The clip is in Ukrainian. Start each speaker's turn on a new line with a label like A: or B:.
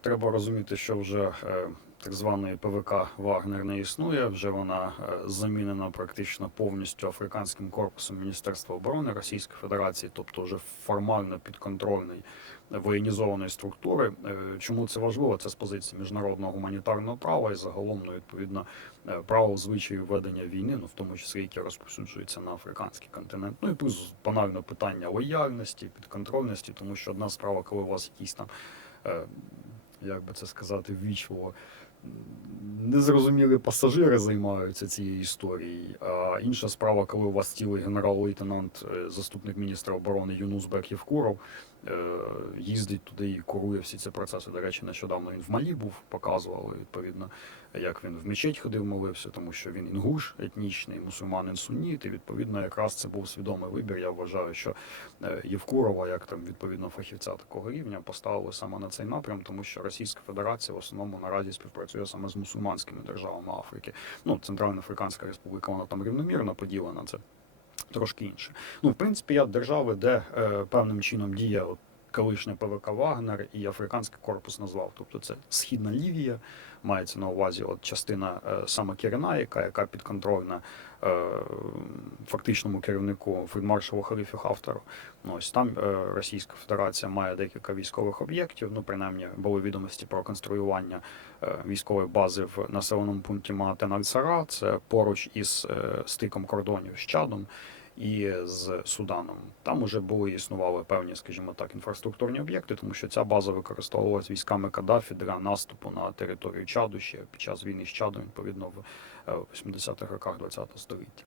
A: Треба розуміти, що вже е, так званої ПВК Вагнер не існує. Вже вона е, замінена практично повністю африканським корпусом Міністерства оборони Російської Федерації, тобто вже формально підконтрольний воєнізованої структури. Е, Чому це важливо? Це з позиції міжнародного гуманітарного права і загалом ну, відповідно правил звичаїв ведення війни, ну в тому числі які розповсюджуються на африканський континент. Ну і плюс банально питання лояльності, підконтрольності, тому що одна справа, коли у вас якісь там. Як би це сказати, ввічливо. Незрозумілі пасажири займаються цією історією. А інша справа, коли у вас цілий генерал-лейтенант, е, заступник міністра оборони Юнусбек Євкуров, е, їздить туди і курує всі ці процеси. До речі, нещодавно він в Малі був, показували відповідно, як він в мечеть ходив, молився, тому що він інгуш етнічний, мусульманин сунніт, і відповідно якраз це був свідомий вибір. Я вважаю, що е, Євкурова, як там відповідно фахівця такого рівня, поставили саме на цей напрям, тому що Російська Федерація в основному наразі співпрацює саме з мусульманськими державами Африки. Ну, Центральна Африканська Республіка, вона там рівномірно поділена. Це трошки інше. Ну, в принципі, я держави, де е, певним чином діє от, колишня ПВК Вагнер і Африканський корпус назвав. Тобто це Східна Лівія, мається на увазі от частина е, саме Киренаїка, яка підконтрольна е, фактичному керівнику фельдмаршалу Халіфі Хафтару. Ну, ось там е, Російська Федерація має декілька військових об'єктів. Ну, принаймні, були відомості про конструювання е, військової бази в населеному пункті Маатен Аль-Сара. Це поруч із е, стиком кордонів з Чадом і з Суданом. Там уже були існували певні, скажімо так, інфраструктурні об'єкти, тому що ця база використовувалась військами Каддафі для наступу на територію Чаду ще під час війни з Чадом, відповідно в е, 80-х роках ХХ століття.